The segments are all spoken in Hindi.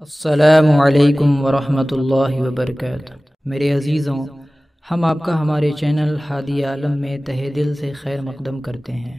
अस्सलामु अलैकुम वरहमतुल्लाहि वबरकातुहू। मेरे अज़ीज़ों, हम आपका हमारे चैनल हादी आलम में तहे दिल से खैर मक़दम करते हैं।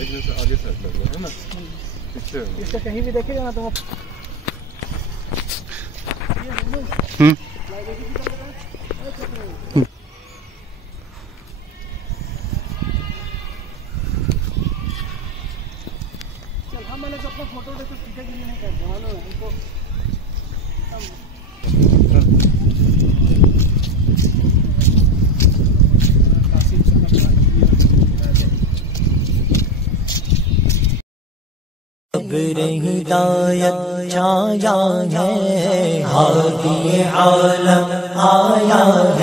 देखने से आगे सेट लग रहा है ना, इसका कहीं भी देखेगा ना तो चल हम मैंने तो अपना फोटो देखो सीधे भी नहीं करते मालूम है हमको। हिदायत छाया है, हादी आलम आया है।